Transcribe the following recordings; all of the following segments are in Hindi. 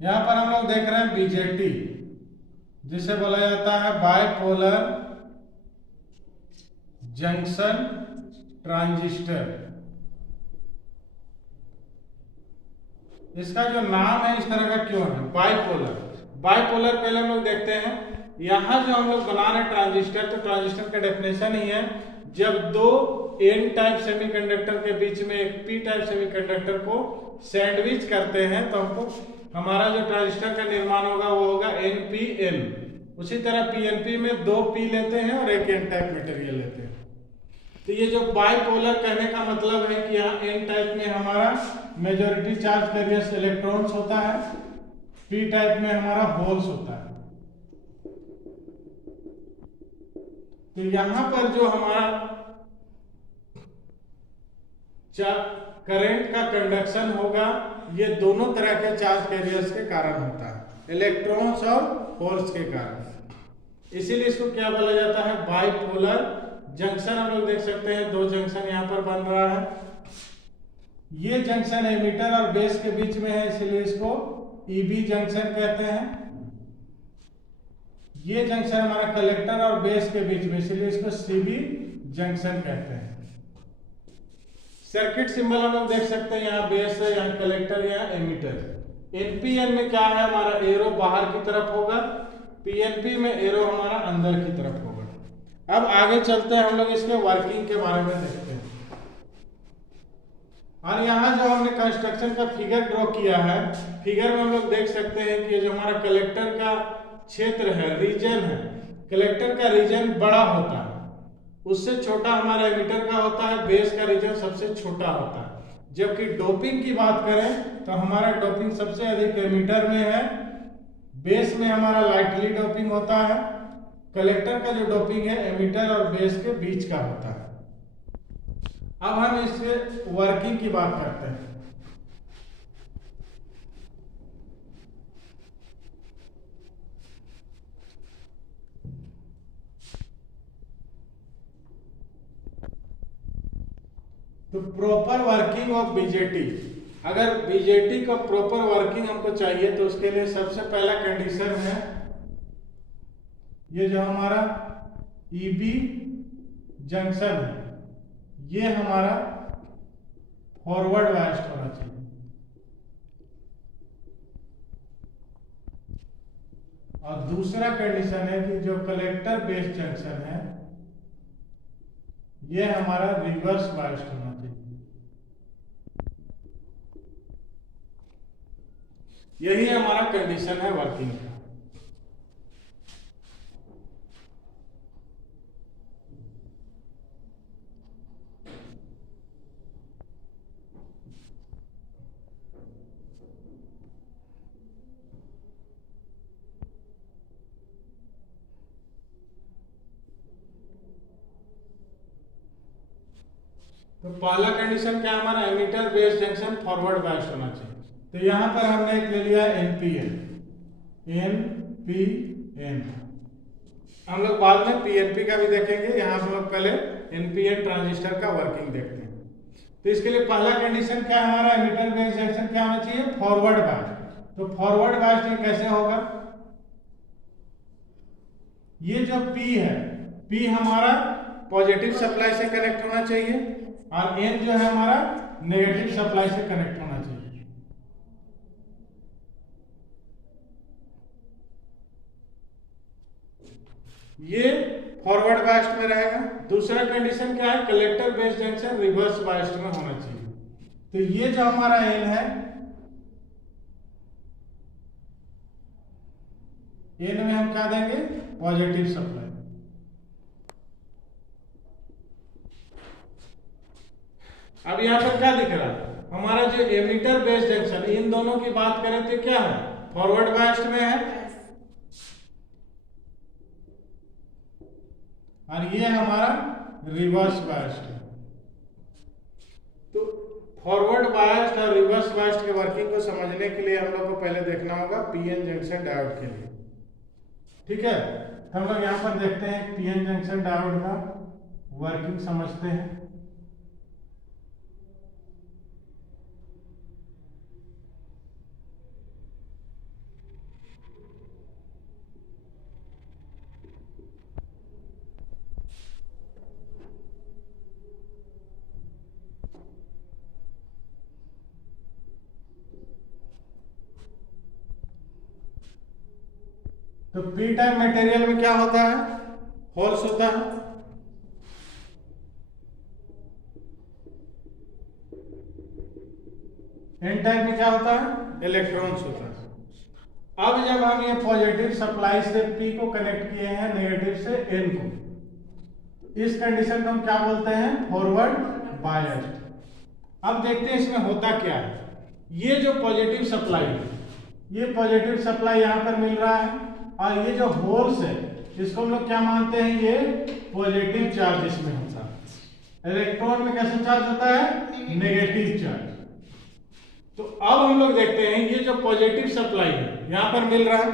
यहाँ पर हम लोग देख रहे हैं बीजेटी, जिसे बोला जाता है बाइपोलर जंक्शन ट्रांजिस्टर। इसका जो नाम है इस तरह का क्यों है, बाइपोलर। बाइपोलर पहले हम लोग देखते हैं। यहाँ जो हम लोग बना रहे हैं ट्रांजिस्टर, तो ट्रांजिस्टर का डेफिनेशन ही है जब दो एन टाइप सेमीकंडक्टर के बीच में एक पी टाइप सेमीकंडक्टर को सैंडविच करते हैं तो हमको हमारा जो ट्रांजिस्टर का निर्माण होगा वो होगा एनपीएन। उसी तरह पीएनपी में दो पी लेते हैं और एक एन टाइप मटेरियल लेते हैं। तो ये जो बाइपोलर कहने का मतलब है कि यहाँ एन टाइप में हमारा मेजॉरिटी चार्ज कैरियर्स इलेक्ट्रॉन्स होता है, पी टाइप में हमारा होल्स होता है। तो यहां पर जो हमारा करंट का कंडक्शन होगा ये दोनों तरह के चार्ज कैरियर्स के कारण होता है, इलेक्ट्रॉन्स और होल्स के कारण। इसीलिए इसको क्या बोला जाता है, बाइपोलर जंक्शन। हम लोग देख सकते हैं दो जंक्शन यहाँ पर बन रहा है। ये जंक्शन एमिटर और बेस के बीच में है, इसलिए इसको ईबी जंक्शन कहते हैं। ये जंक्शन हमारा कलेक्टर और बेस के बीच में, इसलिए इसको सीबी जंक्शन कहते हैं। सर्किट सिंबल हम लोग देख सकते हैं, यहाँ बेस है, यहाँ कलेक्टर, यहाँ एमिटर। एनपीएन में क्या है, हमारा एरो बाहर की तरफ होगा, पीएनपी में एरो हमारा अंदर की तरफ होगा। अब आगे चलते हैं, हम लोग इसके वर्किंग के बारे में देखते हैं। और यहाँ जो हमने कंस्ट्रक्शन का फिगर ड्रॉ किया है, फिगर में हम लोग देख सकते हैं कि जो हमारा कलेक्टर का क्षेत्र है, रीजन है, कलेक्टर का रीजन बड़ा होता है, उससे छोटा हमारा एमिटर का होता है, बेस का रीजन सबसे छोटा होता है। जबकि डोपिंग की बात करें तो हमारा डोपिंग सबसे अधिक एमिटर में है, बेस में हमारा लाइटली डोपिंग होता है, कलेक्टर का जो डोपिंग है एमिटर और बेस के बीच का होता है। अब हम इसके वर्किंग की बात करते हैं। तो प्रॉपर वर्किंग ऑफ बीजेटी, अगर बीजेटी का प्रॉपर वर्किंग हमको चाहिए तो उसके लिए सबसे पहला कंडीशन है ये जो हमारा ईबी जंक्शन है ये हमारा फॉरवर्ड बायस्ड होना चाहिए। और दूसरा कंडीशन है कि जो कलेक्टर बेस जंक्शन है ये हमारा रिवर्स बायस्ड होना चाहिए। यही हमारा कंडीशन है वर्किंग का। तो पहला कंडीशन क्या हमारा, emitter base junction forward biased होना चाहिए। तो यहां पर हमने एक ले लिया एनपीएन, एनपीएन। हम लोग बाद में पीएनपी का भी देखेंगे, यहां हम लोग पहले एनपीएन ट्रांजिस्टर का वर्किंग देखते हैं। तो इसके लिए पहला कंडीशन क्या है हमारा, एमिटर बेस जंक्शन क्या होना चाहिए, फॉरवर्ड बायस्ड। तो फॉरवर्ड बायस्ड कैसे होगा, ये जो पी है, पी हमारा पॉजिटिव सप्लाई से कनेक्ट होना चाहिए और एन जो है हमारा नेगेटिव सप्लाई से कनेक्ट होना चाहिए। ये फॉरवर्ड बायस्ड में रहेगा। दूसरा कंडीशन क्या है, collector base junction reverse biased में होना चाहिए। तो ये जो हमारा एन है, एन में हम क्या देंगे, पॉजिटिव सप्लाई। अब यहां पर क्या दिख रहा है, हमारा जो एमिटर बेस जंक्शन, इन दोनों की बात करें तो क्या है, फॉरवर्ड बायस्ड में है और ये हमारा रिवर्स बायस्ड है। तो फॉरवर्ड बायस्ड और रिवर्स बायस्ड के वर्किंग को समझने के लिए हम लोग को पहले देखना होगा पीएन जंक्शन डायोड के लिए। ठीक है, हम लोग यहाँ पर देखते हैं पीएन जंक्शन डायोड का वर्किंग समझते हैं। तो पी टाइप मटेरियल में क्या होता है, होल्स होता है। एन टाइप में क्या होता है, इलेक्ट्रॉन्स होता है। अब जब हम ये पॉजिटिव सप्लाई से पी को कनेक्ट किए हैं नेगेटिव से एन को, इस कंडीशन को हम क्या बोलते हैं, फॉरवर्ड बायस्ड। अब देखते हैं इसमें होता क्या है। ये जो पॉजिटिव सप्लाई है, ये पॉजिटिव सप्लाई यहाँ पर मिल रहा है, और ये जो होल्स है इसको हम लोग क्या मानते हैं, ये पॉजिटिव चार्ज इसमें होता है। इलेक्ट्रॉन में कैसा चार्ज होता है, नेगेटिव चार्ज। तो अब हम लोग देखते हैं ये जो पॉजिटिव सप्लाई है यहाँ पर मिल रहा है,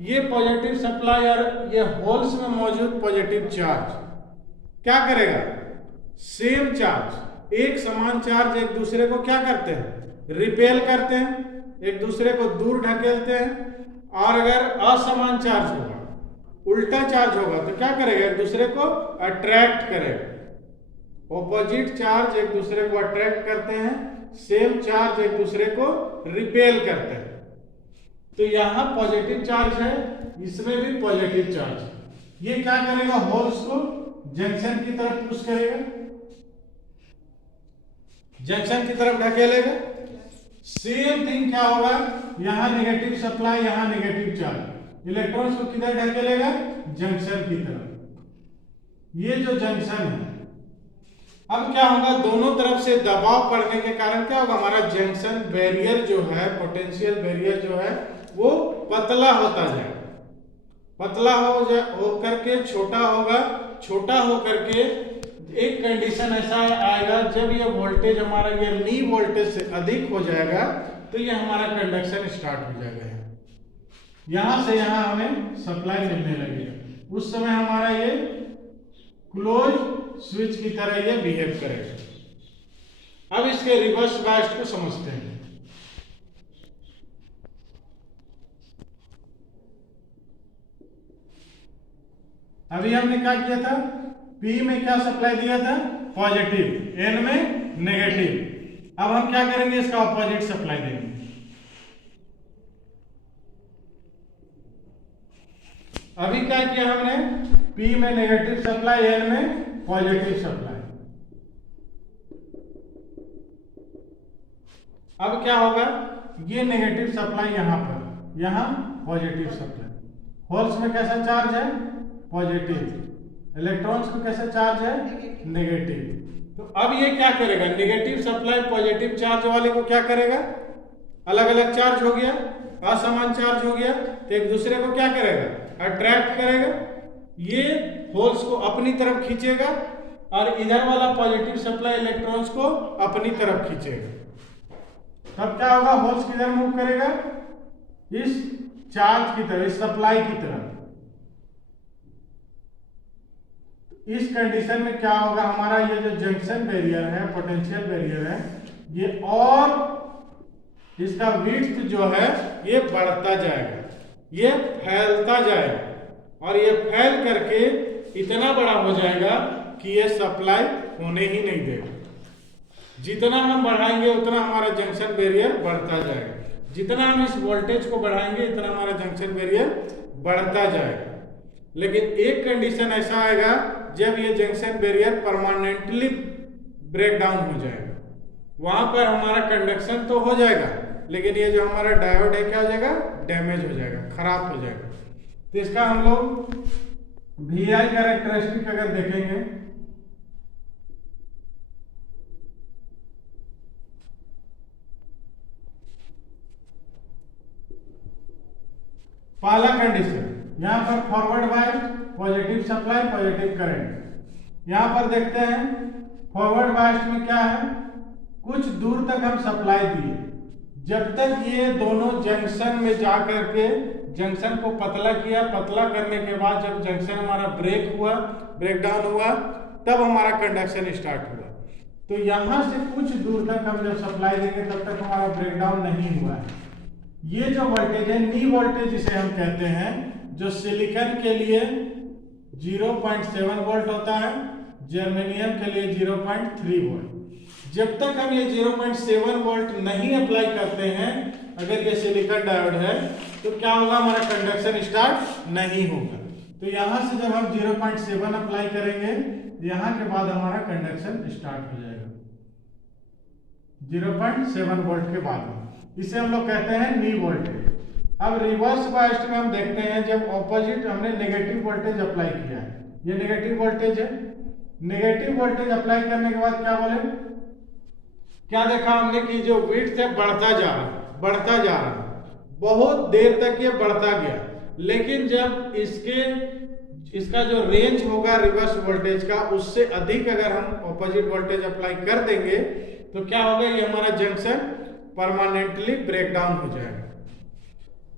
ये पॉजिटिव सप्लाई और ये होल्स में मौजूद पॉजिटिव चार्ज क्या करेगा, सेम चार्ज, एक समान चार्ज एक दूसरे को क्या करते हैं, रिपेल करते हैं, एक दूसरे को दूर ढकेलते हैं। और अगर असमान चार्ज होगा, उल्टा चार्ज होगा, तो क्या करेगा, एक दूसरे को अट्रैक्ट करेगा। ऑपोजिट चार्ज एक दूसरे को अट्रैक्ट करते हैं, सेम चार्ज एक दूसरे को रिपेल करते हैं। तो यहाँ पॉजिटिव चार्ज है, इसमें भी पॉजिटिव चार्ज। ये क्या करेगा, होल्स को जंक्शन की तरफ पुश करेगा, जंक्शन की तरफ ढकेलेगा। सेम थिंग क्या होगा, यहां नेगेटिव सप्लाई, यहां नेगेटिव चार्ज, इलेक्ट्रॉन्स को किधर ढकेलेगा, जंक्शन की तरफ। ये जो जंक्शन है, अब क्या होगा, दोनों तरफ से दबाव पड़ने के कारण क्या होगा, हमारा जंक्शन बैरियर जो है, पोटेंशियल बैरियर जो है वो पतला होता जाएगा, पतला हो करके छोटा होगा, छोटा हो करके एक कंडीशन ऐसा आएगा, जब ये वोल्टेज हमारा ये नी वोल्टेज से अधिक हो जाएगा तो ये हमारा कंडक्शन स्टार्ट हो जाएगा। यहां से यहां हमें सप्लाई मिलने लगेगा, उस समय हमारा ये क्लोज स्विच की तरह ये बिहेव करेगा। अब इसके रिवर्स बायस्ड को समझते हैं। अभी हमने क्या किया था, P में क्या सप्लाई दिया था, पॉजिटिव, N में नेगेटिव। अब हम क्या करेंगे, इसका ऑपोजिट सप्लाई देंगे। अभी क्या किया हमने, P में नेगेटिव सप्लाई, N में पॉजिटिव सप्लाई। अब क्या होगा, ये नेगेटिव सप्लाई यहां पर, यहां पॉजिटिव सप्लाई। होल्स में कैसा चार्ज है, पॉजिटिव, इलेक्ट्रॉन्स को कैसा चार्ज है, नेगेटिव। तो अब ये क्या करेगा, नेगेटिव सप्लाई पॉजिटिव चार्ज वाले को क्या करेगा, अलग अलग चार्ज हो गया, असमान चार्ज हो गया, तो एक दूसरे को क्या करेगा, अट्रैक्ट करेगा। ये होल्स को अपनी तरफ खींचेगा और इधर वाला पॉजिटिव सप्लाई इलेक्ट्रॉन्स को अपनी तरफ खींचेगा। तब क्या होगा, होल्स किधर मूव करेगा, इस चार्ज की तरफ, इस सप्लाई की तरफ। इस कंडीशन में क्या होगा, हमारा ये जो जंक्शन बैरियर है, पोटेंशियल बैरियर है, ये और इसका विड्थ जो है ये बढ़ता जाएगा, ये फैलता जाएगा, और ये फैल करके इतना बड़ा हो जाएगा कि ये सप्लाई होने ही नहीं देगा। जितना हम बढ़ाएंगे उतना हमारा जंक्शन बैरियर बढ़ता जाएगा, जितना हम इस वोल्टेज को बढ़ाएंगे इतना हमारा जंक्शन बैरियर बढ़ता जाएगा। लेकिन एक कंडीशन ऐसा आएगा जब ये junction barrier permanently break down हो जाएगा, वहां पर हमारा कंडक्शन तो हो जाएगा, लेकिन ये जो हमारा डायोड है क्या हो जाएगा, डैमेज हो जाएगा, खराब हो जाएगा। तो इसका हम लोग VI कैरेक्टरिस्टिक अगर देखेंगे, पहला कंडीशन यहां पर forward biased, positive supply, positive current. यहां पर देखते हैं फॉरवर्ड बायस्ड में क्या है, कुछ दूर तक हम सप्लाई दिए, जब तक ये दोनों जंक्शन में जा करके जंक्शन को पतला किया, पतला करने के बाद जब जंक्शन हमारा ब्रेक हुआ, ब्रेक डाउन हुआ, तब हमारा कंडक्शन स्टार्ट हुआ। तो यहां से कुछ दूर तक हम जब सप्लाई देंगे तब तक हमारा ब्रेक डाउन नहीं हुआ है। ये जो वोल्टेज है, नी वोल्टेज जिसे हम कहते हैं, जो सिलिकॉन के लिए 0.7 वोल्ट होता है, जर्मेनियम के लिए 0.3 वोल्ट। जब तक हम ये 0.7 वोल्ट नहीं अप्लाई करते हैं, अगर ये सिलिकॉन डायोड है, तो क्या होगा, हमारा कंडक्शन स्टार्ट नहीं होगा। तो यहां से जब हम 0.7 अप्लाई करेंगे, यहां के बाद हमारा कंडक्शन स्टार्ट हो जाएगा 0.7 वोल्ट के बाद। इसे हम लोग कहते हैं नी वोल्टेज। अब रिवर्स बायस्ड में हम देखते हैं, जब ऑपोजिट हमने नेगेटिव वोल्टेज अप्लाई किया है, ये नेगेटिव वोल्टेज है, नेगेटिव वोल्टेज अप्लाई करने के बाद क्या बोले, क्या देखा हमने कि जो विड्थ है बढ़ता जा रहा, बढ़ता जा रहा, बहुत देर तक ये बढ़ता गया। लेकिन जब इसका जो रेंज होगा रिवर्स वोल्टेज का, उससे अधिक अगर हम ऑपोजिट वोल्टेज अप्लाई कर देंगे, तो क्या होगा, ये हमारा जंक्शन परमानेंटली ब्रेक डाउन हो जाएगा।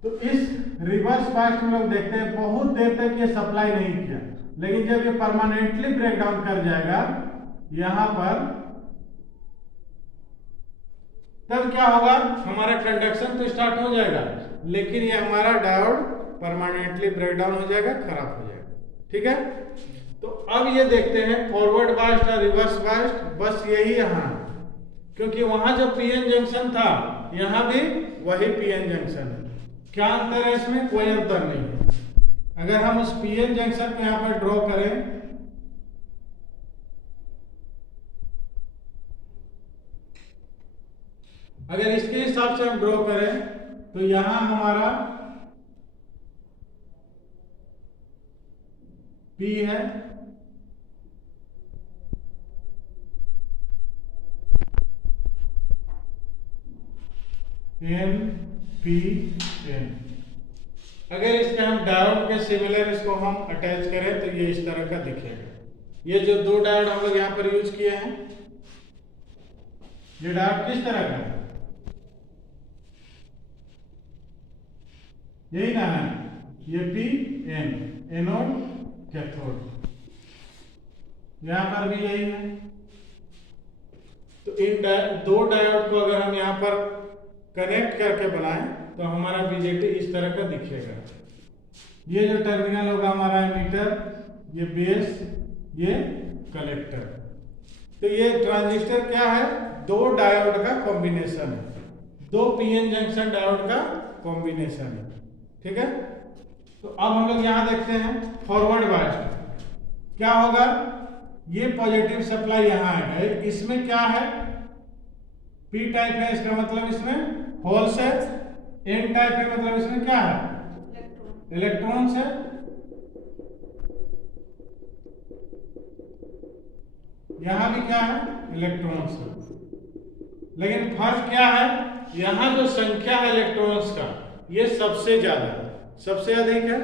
तो इस रिवर्स बायस्ड में लोग देखते हैं बहुत देर तक ये सप्लाई नहीं किया, लेकिन जब ये परमानेंटली ब्रेक डाउन कर जाएगा यहां पर, तब क्या होगा, हमारा कंडक्शन तो स्टार्ट हो जाएगा, लेकिन ये हमारा डायोड परमानेंटली ब्रेक डाउन हो जाएगा, खराब हो जाएगा। ठीक है, तो अब ये देखते हैं फॉरवर्ड बायस्ड और रिवर्स बायस्ड, बस यही यहां, क्योंकि वहां जो पीएन जंक्शन था, यहां भी वही पीएन जंक्शन है। क्या अंतर है इसमें, कोई अंतर नहीं है। अगर हम उस पीएन जंक्शन को यहां पर ड्रॉ करें, अगर इसके हिसाब से हम ड्रॉ करें, तो यहां हमारा P है, N P N। अगर इसके हम डायोड के सिमिलर इसको हम अटैच करें, तो ये इस तरह का दिखेगा। ये जो दो डायोड हम लोग यहां पर यूज किए हैं, ये डायोड किस तरह का है, यही ना है, ये पी एन, एनोड कैथोड, यहां पर भी यही है। तो इन दो डायोड को अगर हम यहां पर कनेक्ट करके बनाएं, तो हमारा बीजेटी इस तरह का दिखेगा। ये जो टर्मिनल होगा हमारा एमीटर, ये बेस, ये कलेक्टर। तो ये ट्रांजिस्टर क्या है, दो डायोड का कॉम्बिनेशन है, दो पीएन जंक्शन डायोड का कॉम्बिनेशन है। ठीक है, तो अब हम लोग यहां देखते हैं फॉरवर्ड बायस्ड क्या होगा, ये पॉजिटिव सप्लाई यहां आएगा, इसमें क्या है, पी टाइप है, इसका मतलब इसमें होल्स है, एन टाइप है, मतलब इसमें क्या है, इलेक्ट्रॉन्स है। यहां भी क्या है, इलेक्ट्रॉन्स है। लेकिन फर्क क्या है, यहां जो संख्या है इलेक्ट्रॉन्स का, ये सबसे ज्यादा है, सबसे अधिक है।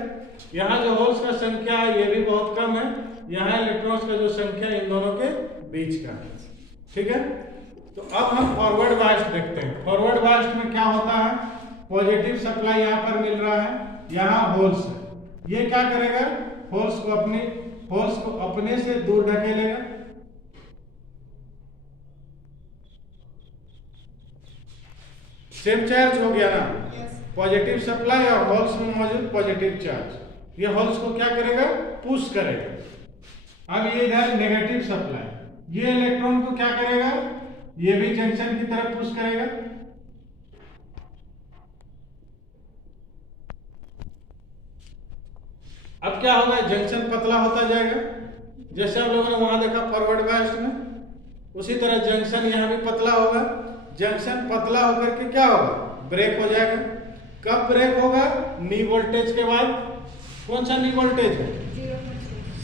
यहां जो होल्स का संख्या है, ये भी बहुत कम है। यहां इलेक्ट्रॉन्स का जो संख्या इन दोनों के बीच का है। ठीक है, तो अब हम फॉरवर्ड बायस्ड देखते हैं। फॉरवर्ड बायस्ड में क्या होता है, पॉजिटिव सप्लाई यहां पर मिल रहा है, यहां होल्स है, ये क्या करेगा, होल्स को अपने से दूर ढकेलेगा। सेम चार्ज हो गया ना, पॉजिटिव सप्लाई और होल्स में मौजूद पॉजिटिव चार्ज, ये होल्स को क्या करेगा, पुश करेगा। अब ये इधर नेगेटिव सप्लाई, ये इलेक्ट्रॉन को क्या करेगा, ये भी जंक्शन की तरफ पुश करेगा। अब क्या होगा, जंक्शन पतला होता जाएगा, जैसे हम लोगों ने वहां देखा फॉरवर्ड बायस्ड में, उसी तरह जंक्शन यहां भी पतला होगा। जंक्शन पतला होकर के क्या होगा, ब्रेक हो जाएगा। कब ब्रेक होगा, नी वोल्टेज के बाद। कौन सा नी वोल्टेज है,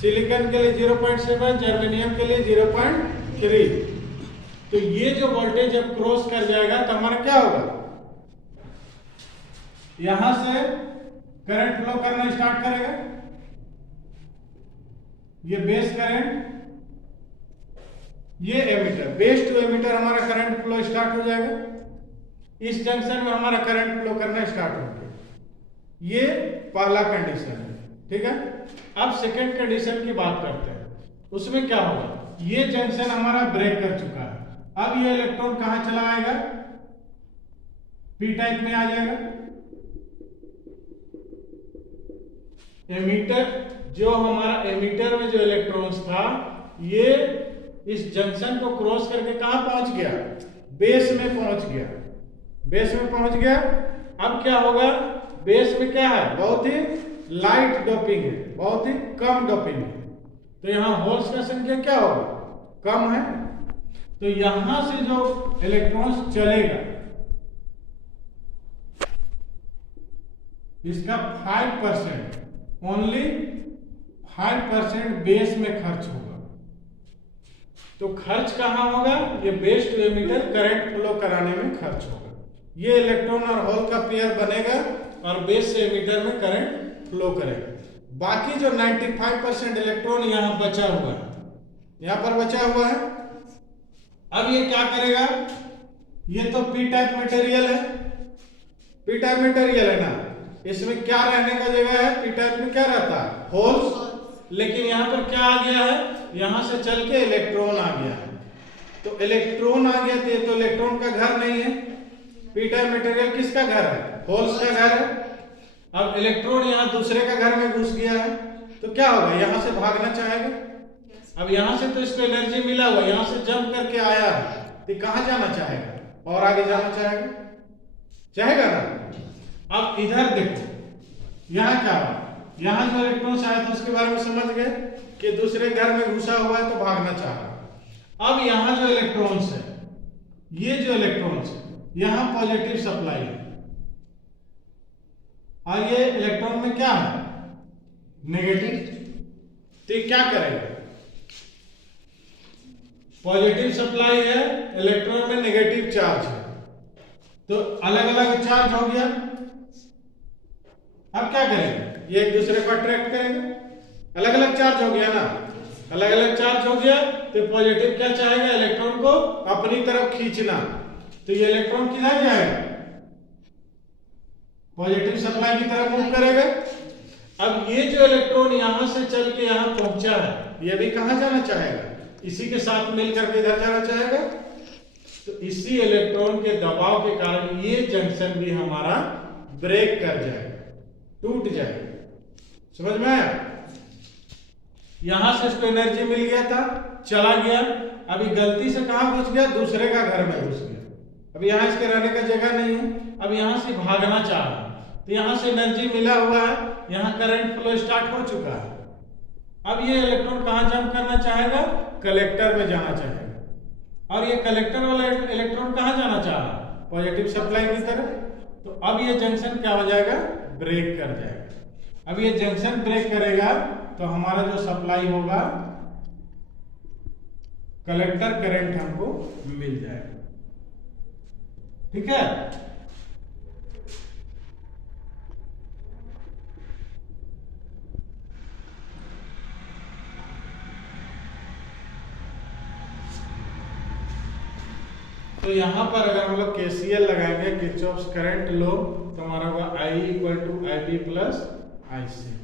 सिलिकॉन के लिए 0.7, जर्मेनियम के लिए 0.3। तो ये जो वोल्टेज जब क्रॉस कर जाएगा, तो हमारा क्या होगा, यहां से करंट फ्लो करना स्टार्ट करेगा, ये बेस करंट, ये एमीटर, बेस टू एमीटर हमारा करंट फ्लो स्टार्ट हो जाएगा। इस जंक्शन में हमारा करंट फ्लो करना स्टार्ट हो गया। ये पहला कंडीशन है। ठीक है, अब सेकेंड कंडीशन की बात करते हैं। उसमें क्या होगा, ये जंक्शन हमारा ब्रेक कर चुका है। अब ये इलेक्ट्रॉन कहां चला आएगा, पी टाइप में आ जाएगा। एमीटर, जो हमारा एमीटर में जो इलेक्ट्रॉन्स था, ये इस जंक्शन को क्रॉस करके कहां पहुंच गया, बेस में पहुंच गया, बेस में पहुंच गया। अब क्या होगा, बेस में क्या है, बहुत ही लाइट डोपिंग है, बहुत ही कम डोपिंग है, तो यहां होल्स का संख्या क्या होगा, कम है। तो यहां से जो इलेक्ट्रॉन्स चलेगा इसका 5%, ओनली 5% बेस में खर्च होगा। तो खर्च कहां होगा, ये base to emitter current flow कराने में खर्च होगा। ये इलेक्ट्रॉन और होल का पेयर बनेगा और बेस से एमिटर में करंट फ्लो करेगा। बाकी जो 95% इलेक्ट्रॉन यहां बचा हुआ है, यहां पर बचा हुआ है, अब ये क्या करेगा, ये तो पी टाइप मटेरियल है, पी टाइप मटेरियल है ना, इसमें क्या रहने का जगह है, पी टाइप में क्या रहता है, होल्स। लेकिन यहां पर क्या आ गया है, यहां से चल के इलेक्ट्रॉन आ गया है। तो इलेक्ट्रॉन आ गया, तो इलेक्ट्रॉन का घर नहीं है, पी टाइप मटेरियल किसका घर है, होल्स का घर है। अब इलेक्ट्रॉन यहां दूसरे का घर में घुस गया है, तो क्या होगा, यहां से भागना चाहेगा। अब यहां से तो इसको एनर्जी मिला हुआ, यहां से जंप करके आया है, तो कहां जाना चाहेगा, और आगे जाना चाहेगा, चाहेगा ना। अब इधर देखो, यहां क्या है, यहां जो इलेक्ट्रॉन आया था उसके बारे में समझ गए कि दूसरे घर में घुसा हुआ है तो भागना चाह रहा। अब यहां जो इलेक्ट्रॉन्स है, ये जो इलेक्ट्रॉन्स है, यहां पॉजिटिव सप्लाई है और ये इलेक्ट्रॉन में क्या है, नेगेटिव। तो ये क्या करेगा, पॉजिटिव सप्लाई है, इलेक्ट्रॉन में नेगेटिव चार्ज है, तो अलग अलग चार्ज हो गया। अब क्या करेंगे, ये एक दूसरे को अट्रैक्ट करेंगे, अलग अलग चार्ज हो गया ना, अलग अलग चार्ज हो गया, तो पॉजिटिव क्या चाहेगा, इलेक्ट्रॉन को अपनी तरफ खींचना। तो ये इलेक्ट्रॉन किधर जाएगा, पॉजिटिव सप्लाई की तरफ मूव करेगा। अब ये जो इलेक्ट्रॉन यहां से चल के यहां पहुंचा है, ये भी कहां जाना चाहेगा, इसी के साथ मिलकर के इधर जाना चाहेगा। तो इसी इलेक्ट्रॉन के दबाव के कारण ये जंक्शन भी हमारा ब्रेक कर जाएगा, टूट जाएगा। समझ में आया, यहां से इसको एनर्जी मिल गया था, चला गया, अभी गलती से कहां घुस गया, दूसरे का घर में घुस गया। अब यहां इसके रहने का जगह नहीं है, अब यहां से भागना चाह रहा है, तो यहां से एनर्जी मिला हुआ है, यहां करंट फ्लो स्टार्ट हो चुका है। अब ये इलेक्ट्रॉन कहां जंप करना चाहेगा, कलेक्टर में जाना चाहेगा, और ये कलेक्टर वाला इलेक्ट्रॉन कहां जाना चाह रहा है, पॉजिटिव सप्लाई की तरफ। तो अब ये जंक्शन क्या हो जाएगा, ब्रेक कर जाएगा। अब ये जंक्शन ब्रेक करेगा तो हमारा जो सप्लाई होगा, कलेक्टर करंट हमको मिल जाएगा। ठीक है, तो यहां पर अगर हम लोग केसीएल लगाएंगे, किरचॉफ्स करंट लॉ, तो हमारा होगा I = IB + IC।